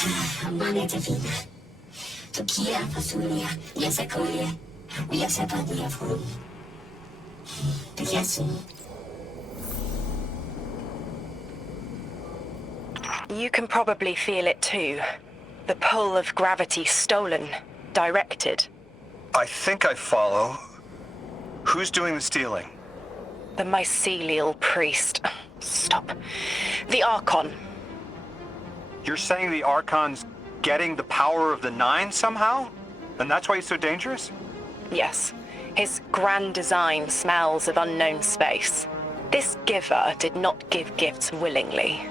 Manetevina, Tukia Pasulia, Yasakoya, Yasapadia Fu, Yasu. You can probably feel it too. The pull of gravity stolen, directed. I think I follow. Who's doing the stealing? The mycelial priest. Stop. The Archon. You're saying the Archon's getting the power of the Nine somehow? And that's why he's so dangerous? Yes. His grand design smells of unknown space. This giver did not give gifts willingly.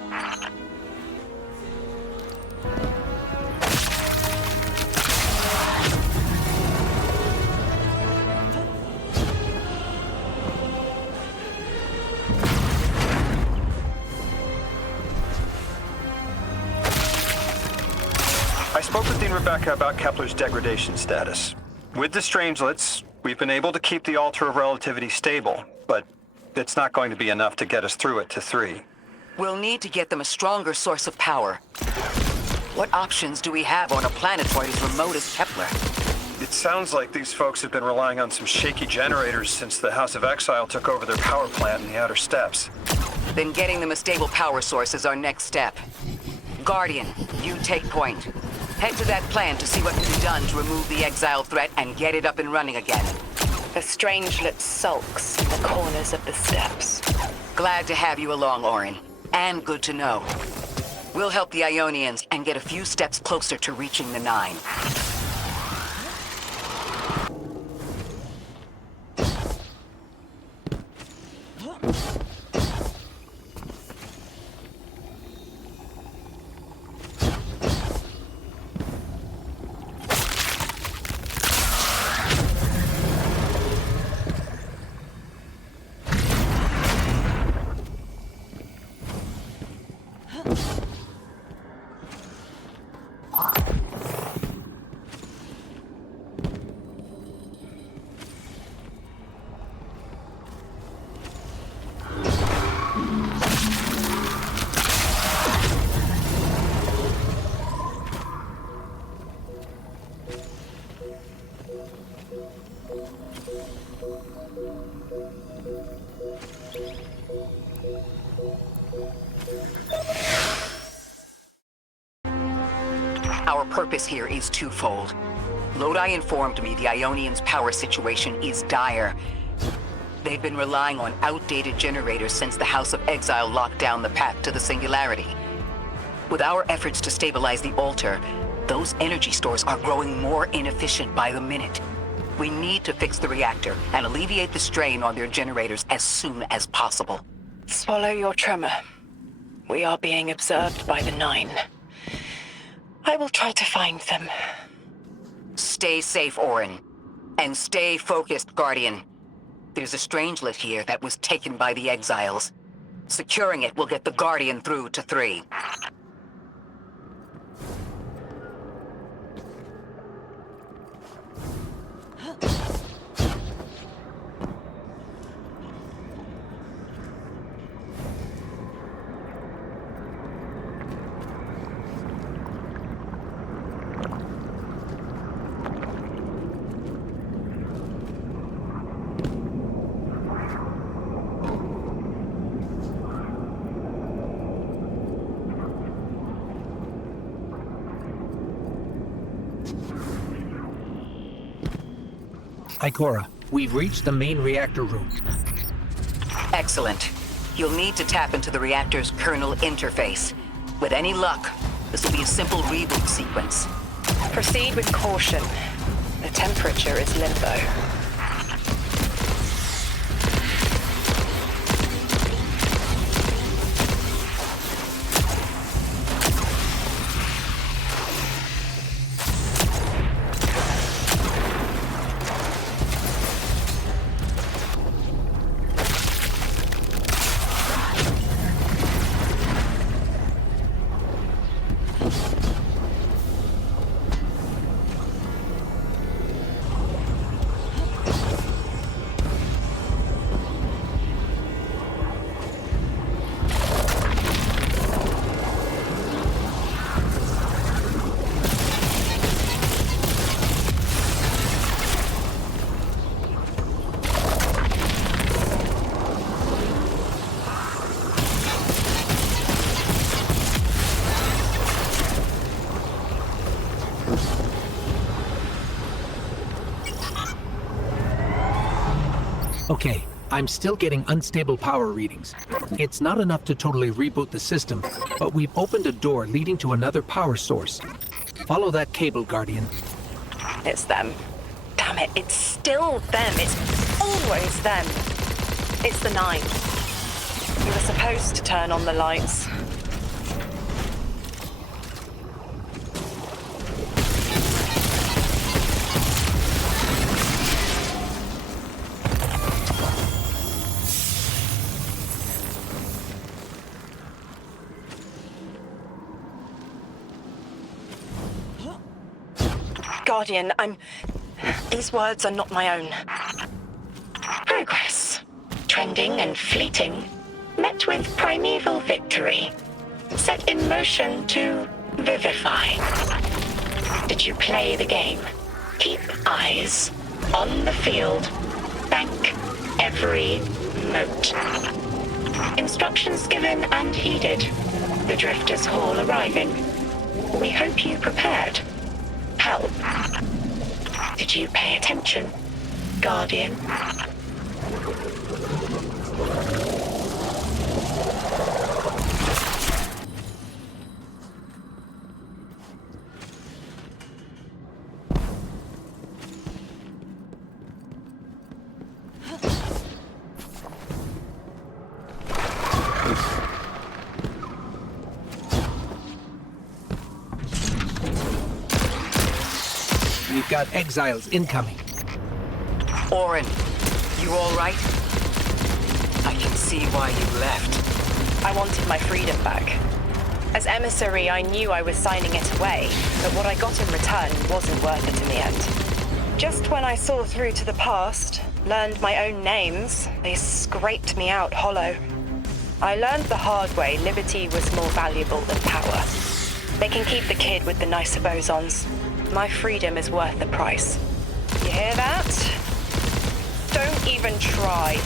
I spoke with Dean Rebecca about Kepler's degradation status. With the Strangelets, we've been able to keep the Altar of Relativity stable, but it's not going to be enough to get us through it to 3. We'll need to get them a stronger source of power. What options do we have on a planetoid as remote as Kepler? It sounds like these folks have been relying on some shaky generators since the House of Exile took over their power plant in the Outer Steppes. Then getting them a stable power source is our next step. Guardian, you take point. Head to that plan to see what can be done to remove the exile threat and get it up and running again. The Strangelet sulks in the corners of the steppes. Glad to have you along, Orin. And good to know. We'll help the Ionians and get a few steps closer to reaching the Nine. Our purpose here is twofold. Lodi informed me the Ionians' power situation is dire. They've been relying on outdated generators since the House of Exile locked down the path to the Singularity. With our efforts to stabilize the altar, those energy stores are growing more inefficient by the minute. We need to fix the reactor and alleviate the strain on their generators as soon as possible. Swallow your tremor. We are being observed by the Nine. I will try to find them. Stay safe, Orin. And stay focused, Guardian. There's a Strangelet here that was taken by the Exiles. Securing it will get the Guardian through to 3. Ikora, we've reached the main reactor room. Excellent. You'll need to tap into the reactor's kernel interface. With any luck, this will be a simple reboot sequence. Proceed with caution. The temperature is limbo. Okay, I'm still getting unstable power readings. It's not enough to totally reboot the system, but we've opened a door leading to another power source. Follow that cable, Guardian. It's them. Damn it, it's still them. It's always them. It's the 9. You were supposed to turn on the lights. Guardian, these words are not my own. Progress. Trending and fleeting. Met with primeval victory. Set in motion to vivify. Did you play the game? Keep eyes on the field. Bank every note. Instructions given and heeded. The Drifters Hall arriving. We hope you prepared. Help. Did you pay attention, Guardian? We've got exiles incoming. Orin, you all right? I can see why you left. I wanted my freedom back. As emissary, I knew I was signing it away, but what I got in return wasn't worth it in the end. Just when I saw through to the past, learned my own names, they scraped me out hollow. I learned the hard way liberty was more valuable than power. They can keep the kid with the nicer bosons. My freedom is worth the price. You hear that? Don't even try.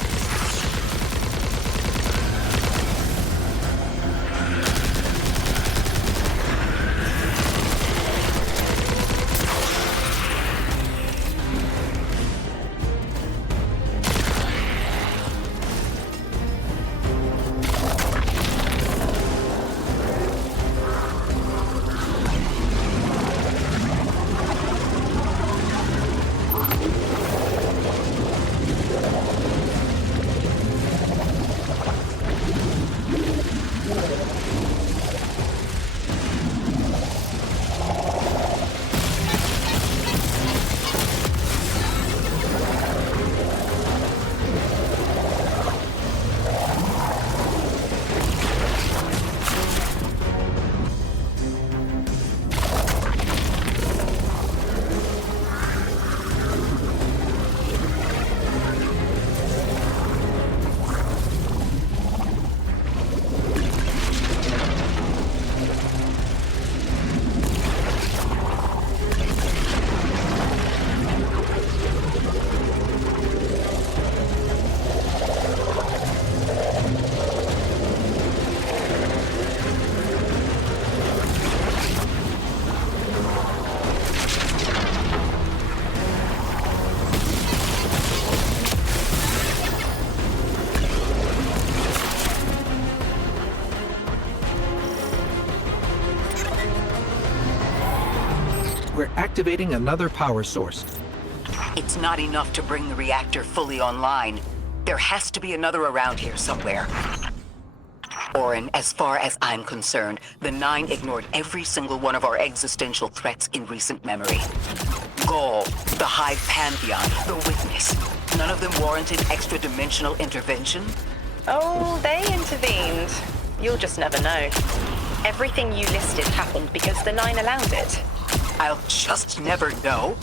We're activating another power source. It's not enough to bring the reactor fully online. There has to be another around here somewhere. Orin, as far as I'm concerned, the 9 ignored every single one of our existential threats in recent memory. Gaul, the Hive Pantheon, the Witness. None of them warranted extra-dimensional intervention? Oh, they intervened. You'll just never know. Everything you listed happened because the 9 allowed it. I'll just never know.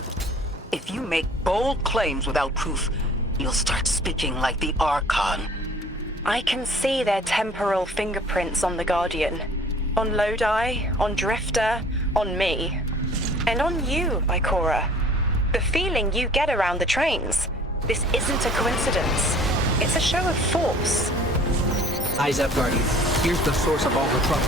If you make bold claims without proof, you'll start speaking like the Archon. I can see their temporal fingerprints on the Guardian. On Lodi, on Drifter, on me. And on you, Ikora. The feeling you get around the trains. This isn't a coincidence. It's a show of force. Eyes up, Guardian. Here's the source of all the trouble.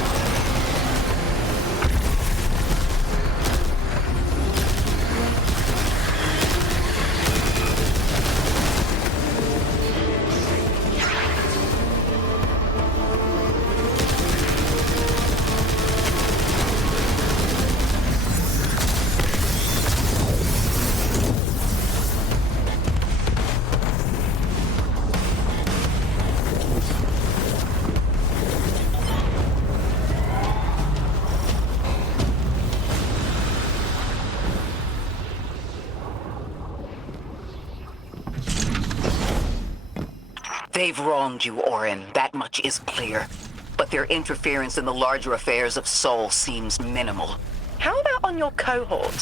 They've wronged you, Orin. That much is clear. But their interference in the larger affairs of Sol seems minimal. How about on your cohort?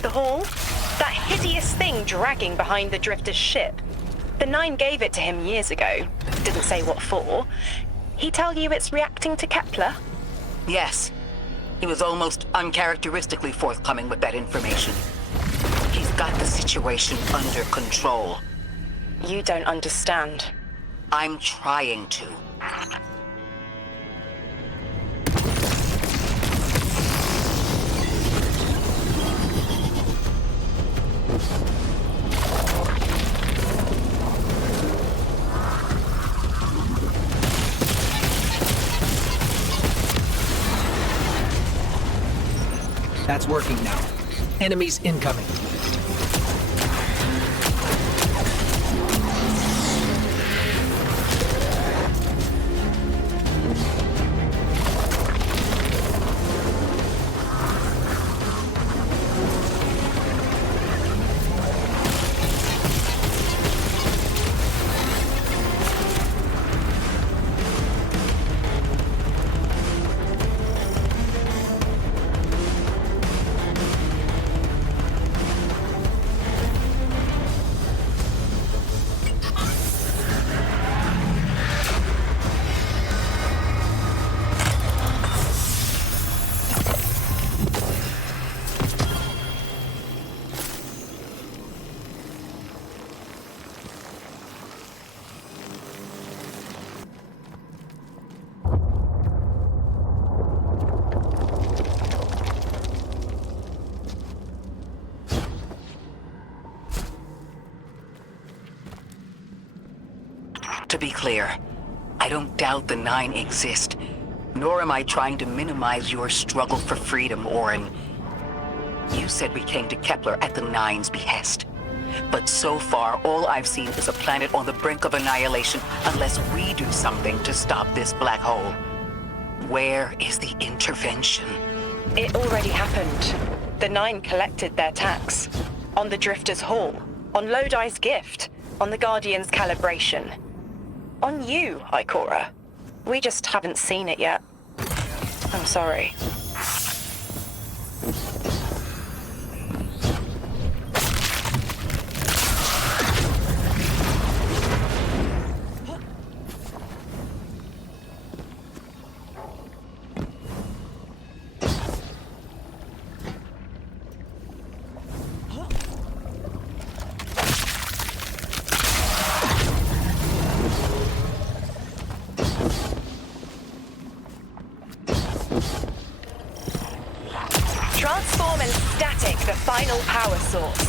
The Hall? That hideous thing dragging behind the Drifter's ship. The Nine gave it to him years ago. Didn't say what for. He tell you it's reacting to Kepler? Yes. He was almost uncharacteristically forthcoming with that information. He's got the situation under control. You don't understand. I'm trying to. That's working now. Enemies incoming. To be clear, I don't doubt the Nine exist, nor am I trying to minimize your struggle for freedom, Orin. You said we came to Kepler at the Nine's behest. But so far, all I've seen is a planet on the brink of annihilation unless we do something to stop this black hole. Where is the intervention? It already happened. The Nine collected their tax. On the Drifter's Hall. On Lodi's gift. On the Guardian's calibration. On you, Ikora. We just haven't seen it yet. I'm sorry. Transform and static the final power source.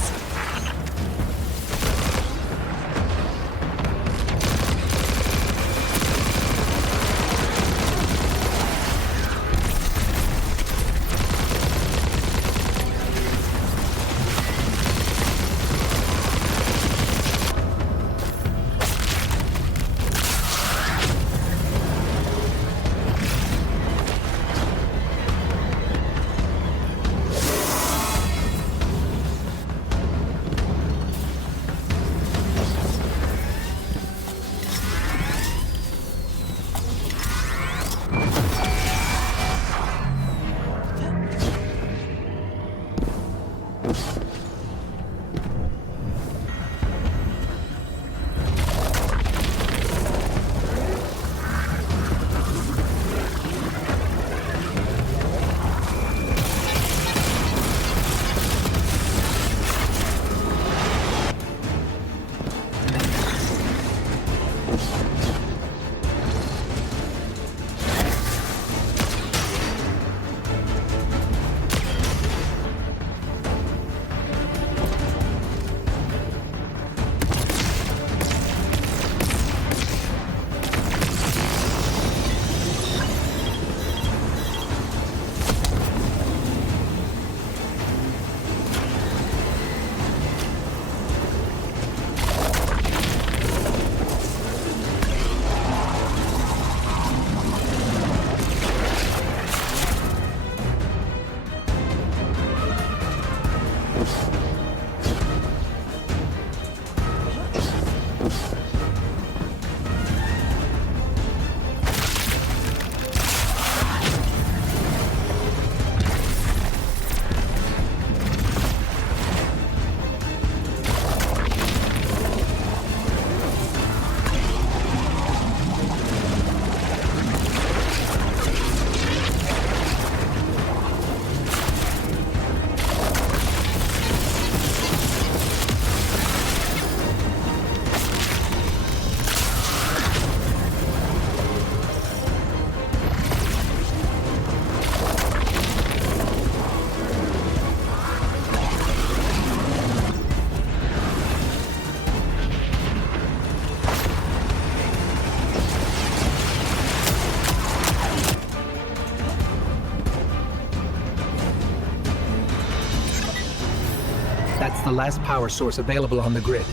That's the last power source available on the grid.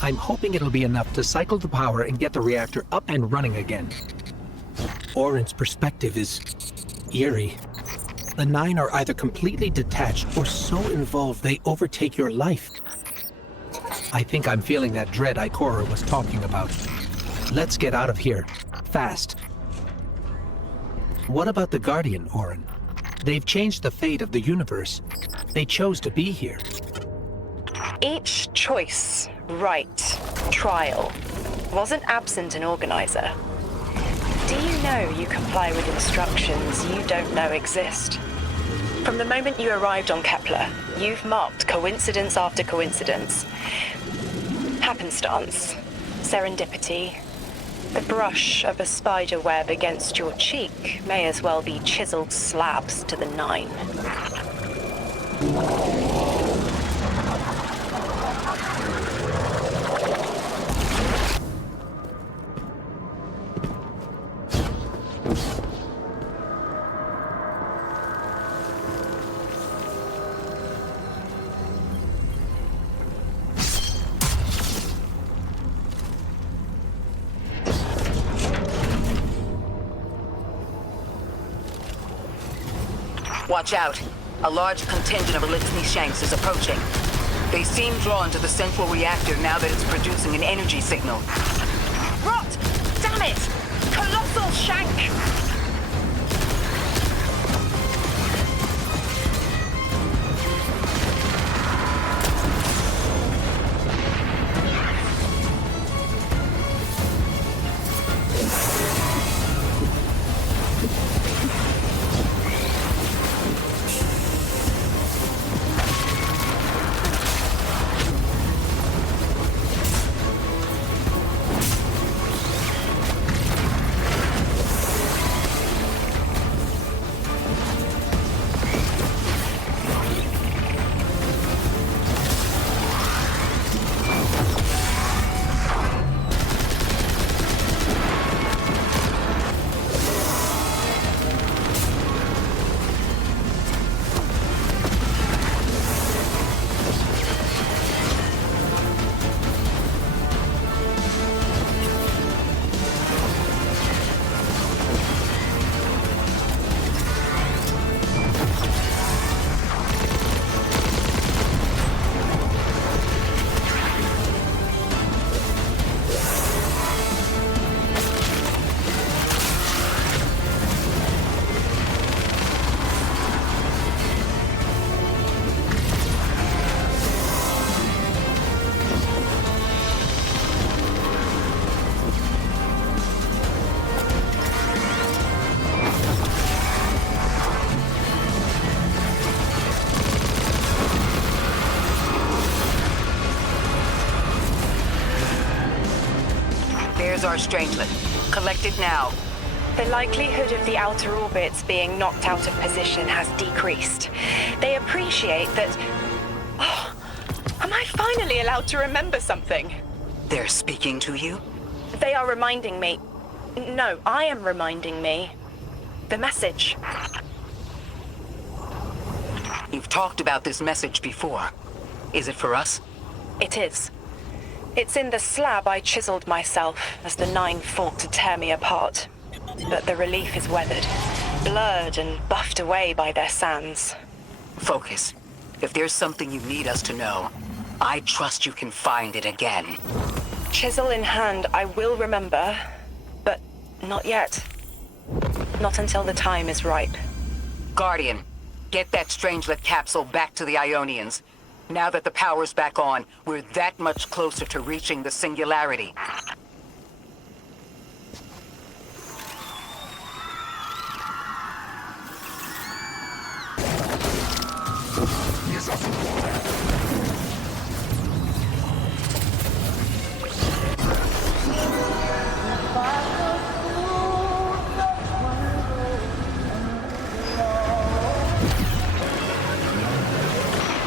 I'm hoping it'll be enough to cycle the power and get the reactor up and running again. Orin's perspective is eerie. The Nine are either completely detached or so involved they overtake your life. I think I'm feeling that dread Ikora was talking about. Let's get out of here. Fast. What about the Guardian, Orin? They've changed the fate of the universe. They chose to be here. Each choice, right, trial, wasn't absent an organizer. Do you know you comply with instructions you don't know exist? From the moment you arrived on Kepler, you've marked coincidence after coincidence. Happenstance, serendipity. The brush of a spider web against your cheek may as well be chiseled slabs to the Nine. Watch out. A large contingent of Elixni Shanks is approaching. They seem drawn to the central reactor now that it's producing an energy signal. Rot! Damn it! Colossal Shank! There's our strangelet. Collect it now. The likelihood of the outer orbits being knocked out of position has decreased. They appreciate that... Oh, am I finally allowed to remember something? They're speaking to you? They are reminding me... No, I am reminding me. The message. You've talked about this message before. Is it for us? It is. It's in the slab I chiseled myself as the Nine fought to tear me apart. But the relief is weathered, blurred and buffed away by their sands. Focus. If there's something you need us to know, I trust you can find it again. Chisel in hand, I will remember, but not yet. Not until the time is ripe. Guardian, get that strangelet capsule back to the Ionians. Now that the power's back on, we're that much closer to reaching the singularity.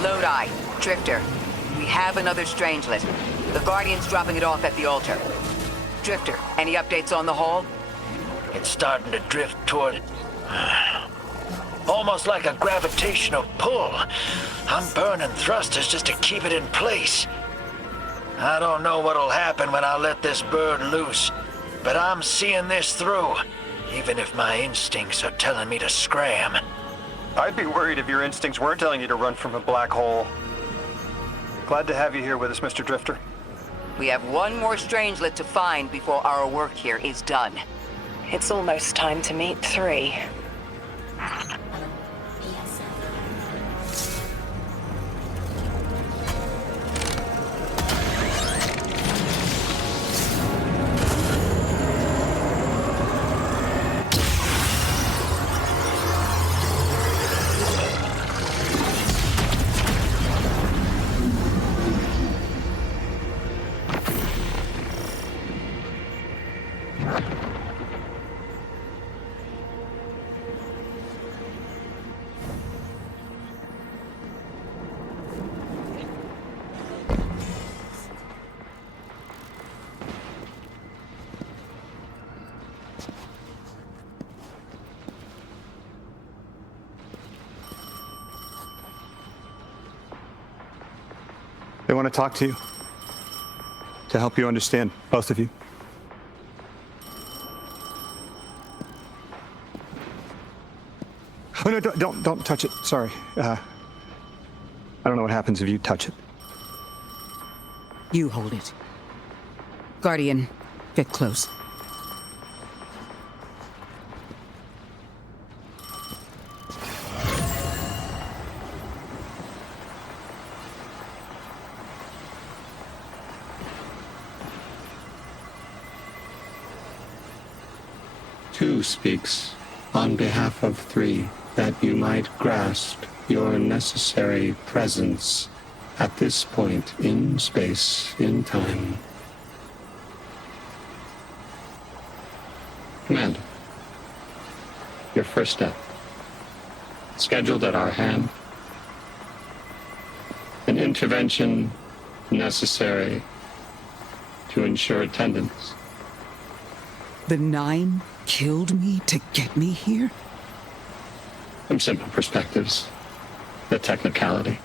Lodi, Drifter, we have another strangelet. The Guardian's dropping it off at the altar. Drifter, any updates on the hull? It's starting to drift toward almost like a gravitational pull. I'm burning thrusters just to keep it in place. I don't know what'll happen when I let this bird loose, but I'm seeing this through, even if my instincts are telling me to scram. I'd be worried if your instincts weren't telling you to run from a black hole. Glad to have you here with us, Mr. Drifter. We have one more strangelet to find before our work here is done. It's almost time to meet 3. They want to talk to you. To help you understand, both of you. Oh no, don't touch it. Sorry. I don't know what happens if you touch it. You hold it. Guardian, get close. Two speaks on behalf of 3 that you might grasp your necessary presence at this point in space, in time. Commander, your first step, scheduled at our hand. An intervention necessary to ensure attendance. The 9 killed me to get me here? From simple perspectives, the technicality.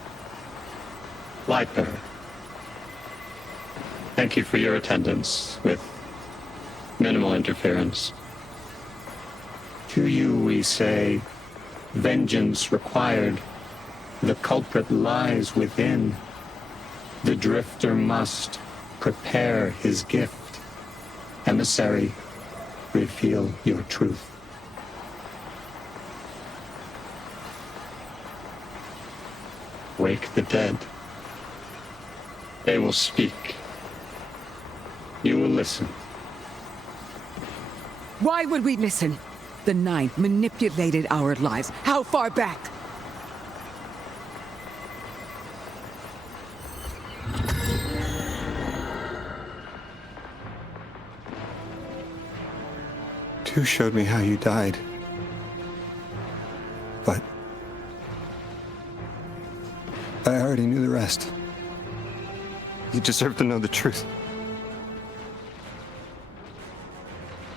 Lightbearer, thank you for your attendance with minimal interference. To you we say, vengeance required. The culprit lies within. The drifter must prepare his gift. Emissary, reveal your truth. Wake the dead. They will speak. You will listen. Why would we listen? The 9 manipulated our lives. How far back? Two showed me how you died. But I already knew the rest. You deserve to know the truth.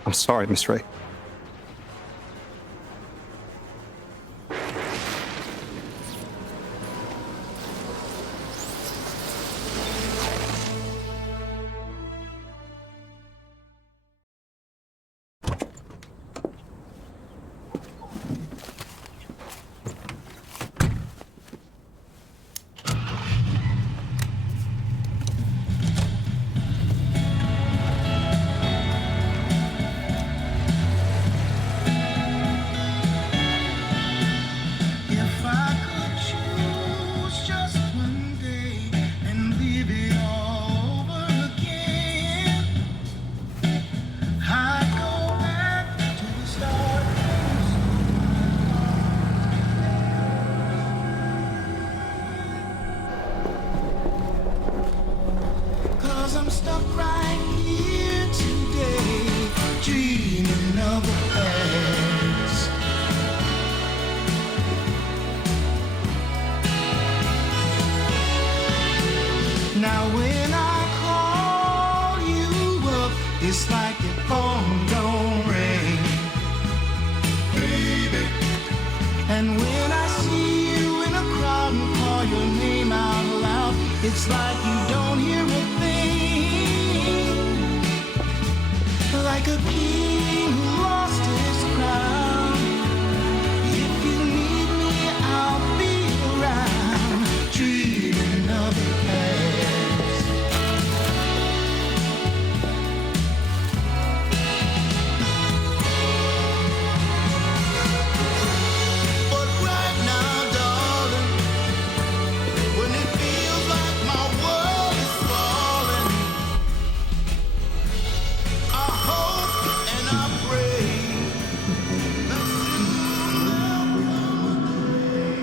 I'm sorry, Miss Ray. Now when I call you up, it's like your phone don't ring, baby. And It's like you don't hear a thing. Like a king who lost his crown. If you need me, I'll be around. Dreaming of the past. But right now, darling, when it feels like my world is falling, I hope and I pray that soon there'll come a day.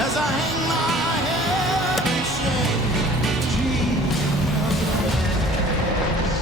As I hang my head in shame, dreaming of the past.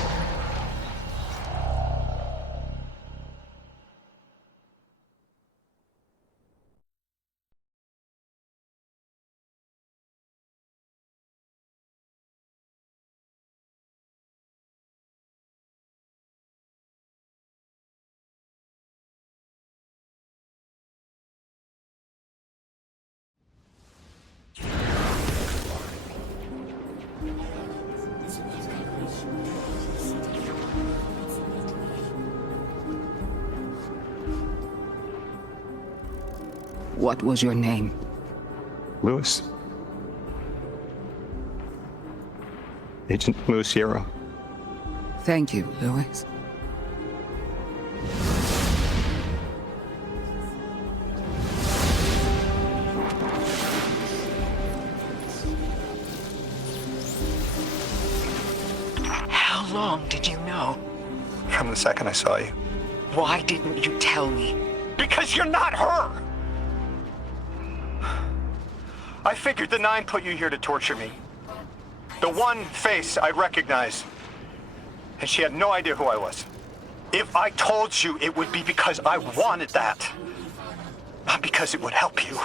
What was your name? Lewis. Agent Lewis Sierra. Thank you, Louis. How long did you know? From the second I saw you. Why didn't you tell me? Because you're not her! I figured the Nine put you here to torture me. The one face I'd recognize. And she had no idea who I was. If I told you, it would be because I wanted that. Not because it would help you.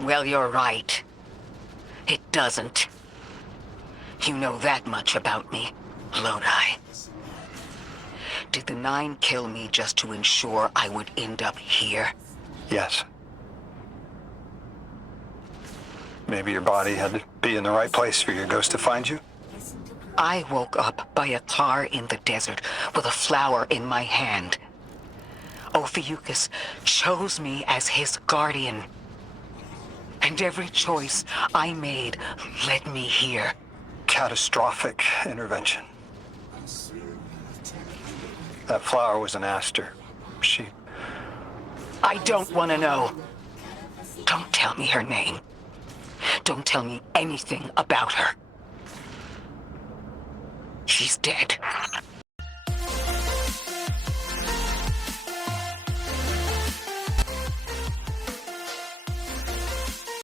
Well, you're right. It doesn't. You know that much about me, Lodi. Did the Nine kill me just to ensure I would end up here? Yes. Maybe your body had to be in the right place for your ghost to find you. I woke up by a car in the desert with a flower in my hand. Ophiuchus chose me as his guardian. And every choice I made led me here. Catastrophic intervention. That flower was an aster. She... I don't want to know. Don't tell me her name. Don't tell me anything about her. She's dead.